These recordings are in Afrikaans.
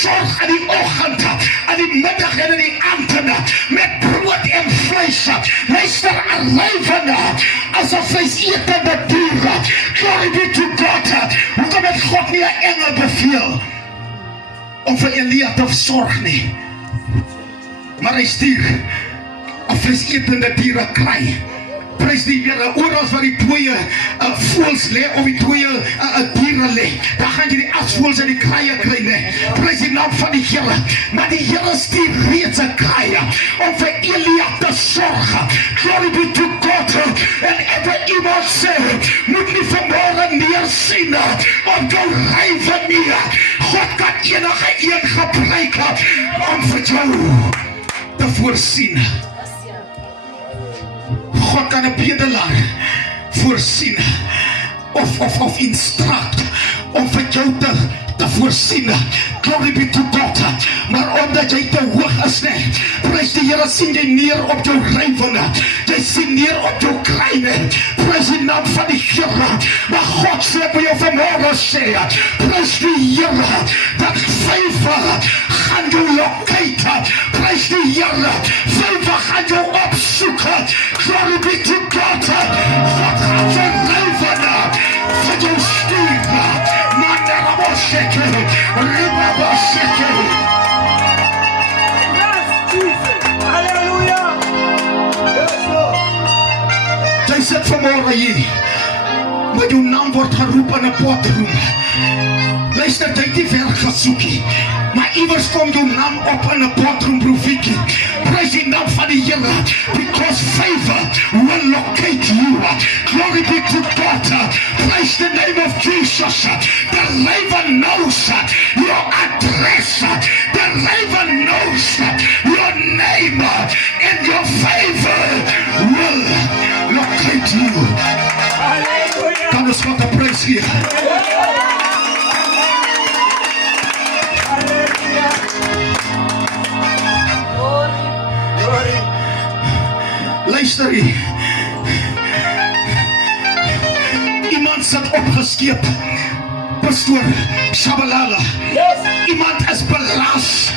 sorg aan die oggend, aan die middag en in die aand, met brood en vlees. Luister, lewende, asof vleesetende diere. Glory be to God. Hoekom het God nie 'n engel beveel om vir Elia te sorg nie? Maar hy stuur 'n vleesetende diere kry. Prys die Here, oral waar die dooie voëls lê of die dooie diere lê, dan gaan jy die asvoëls en die kraaie kry, nee. Prys die naam van die Here. Maar die Here stuur reeds 'n kraaie om vir Elia te sorg. Glory be to God. En iemand sê, moet nie vanmôre neersien op jou rywe nie. God kan enige een gebruik om vir jou te voorsien. God kan 'n bedelaar voorsien of instruct om vir jou te voorsien. Glory be to God. Maar omdat jy te hoog is, nee, prys die Here, sien jy neer op jou rywe. Jy sien neer op jou kleine. Prys die naam van die Here. Maar God sê by jou vanmôre sê, prys die Here, dat vyver gaan jou locate. Prys die Here, vyver gaan jou opsoek. Glory be to God. God gaan sy rywe vir jou stuur. Mandaraboseke, ribaboseke. Jy sit vanmôre hier, maar jou naam word geroep in 'n potroom. Luister, jy het nie werk gesoek nie, maar iewers kom jou naam op in 'n potroom, profietie. Prys die naam van die Here, because favor will locate you. Glory be to God. Praise the name of Jesus. The raven knows your address. The raven knows your name, and your favor will locate you. Kan ons wat 'n prys gee? Luister hier. Iemand sit opgeskeep. Pastoor Shabalala. Iemand is belas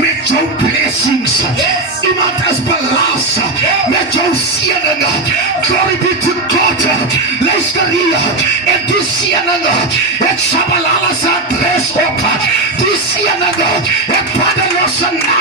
met jou blessings. Iemand is belas met jou seëninge. Glory be to God. Luister hier. En die seëninge het Shabalala se adres op. Die seëninge het Padelos se naam